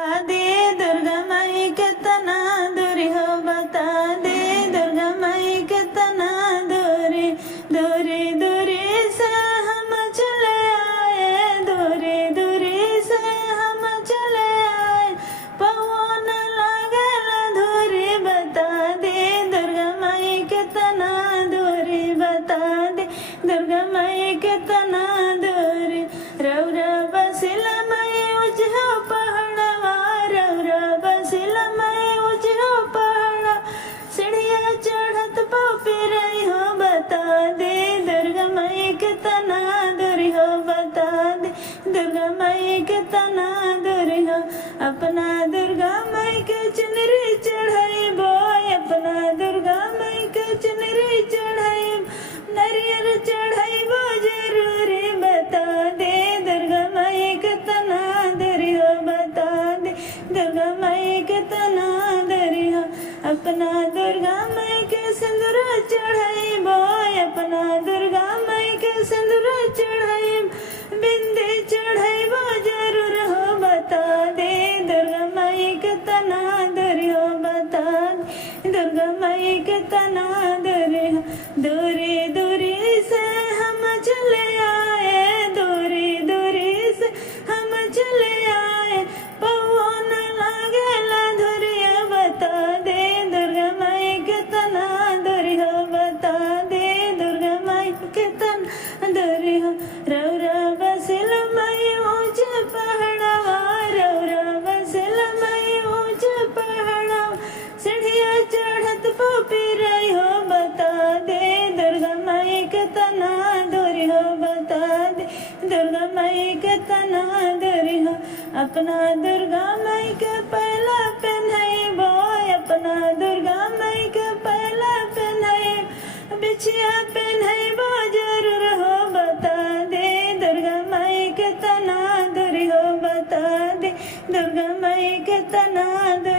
दे दुर्गा माई कितना दूरी हो, बता दे दुर्गा माई कितना दूरी। दूरी दूरी से हम चले आए, दूरी दूरी से हम चले आए, पवन लागला धूरी। बता दे दुर्गा माई कितना दूरी, बता दे दुर्गा माई कितना दूरी। रौरा बसिला माई उजहो पहाड़वा, रौरा बसिला माई उजहो पहाड़ा, सीढ़िया चढ़त पापी रही हो। बता दे दुर्गा माई कितना दूरी हो, बता दे दुर्गा माई कितना दूरी हो। अपना दुर्गा माई के चुनरी चढ़ाई बोय, अपना दुर्गा माई के चुनरी चढ़ाई, नरियल चढ़ाई वो जरूरी। बता दे दुर्गा माई कितना दूरी हो, बता दे दुर्गा माई कितना दूरी हो। अपना दुर्गा माई के सिंदूर चढ़ाई बोय, अपना दुर्गा माई के सिंदूर चढ़ाई, बिंदी चढ़ाई वो जरूर हो। बता दे दुर्गा माई कितना दूरी हो, बता दे दुर्गा माई कितना दूरी हो। दूरी दूरी से हम चले आए, दूरी दूरी से हम चले आए, पवन लागला धुरिया। बता दे दुर्गा माई कितना दूरी हो, बता दे दुर्गा माई कितना दूरी हो। रौरा बसिल माई ऊंच पहाड़वा, रौरा बसिल माई ऊंच पहाड़वा, सीढ़िया चढ़त पोपी रही हो। बता दे दुर्गा माई कितना दूरी हो, बता दे दुर्गा माई कितना दूरी हो। अपना दुर्गा माई के पहला पहनाई बोय, अपना दुर्गा माई के पहला पहनाई, बिछिया पहनाई वो जरूर हो। बता दे दुर्गा माई कितना दूरी हो, बता दे दुर्गा माई कितना दूरी।